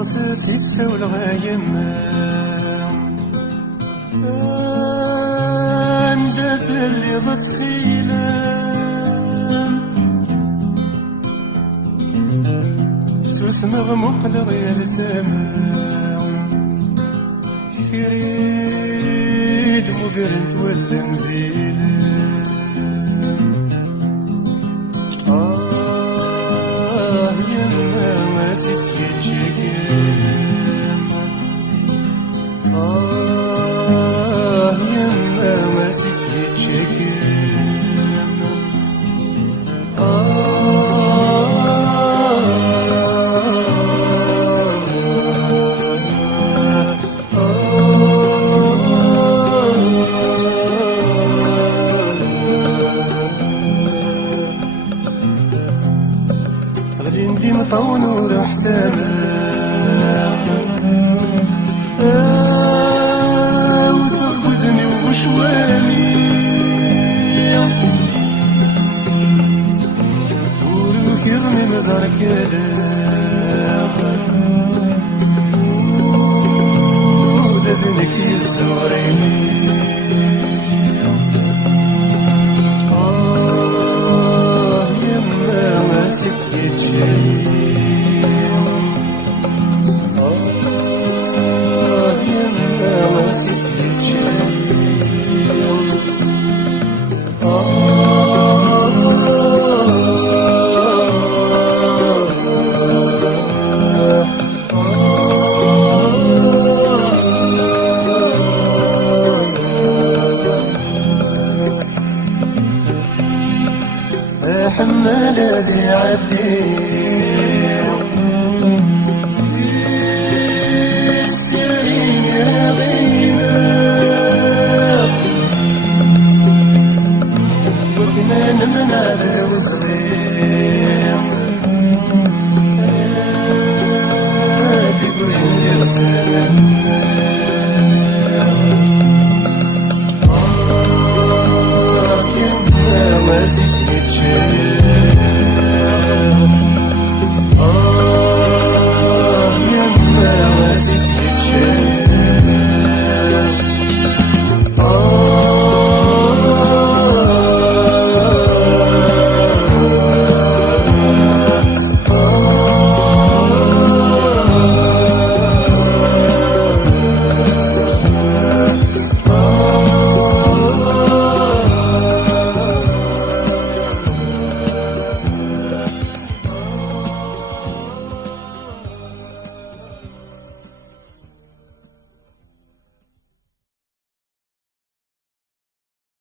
غصص يتسول غايم اندث اللي غتخيلم سوس مغموق لغير ثمام كريد مقرنت ولا نزيل يما ما تتكجكم يما ما غادي مطون وراح وتغبدني وشواني وروك يغني مدار كلام ودبنك يزوريني يما ما سكتش حمال الذي عدي السرين يا غينا وكنا نمنع الوصلين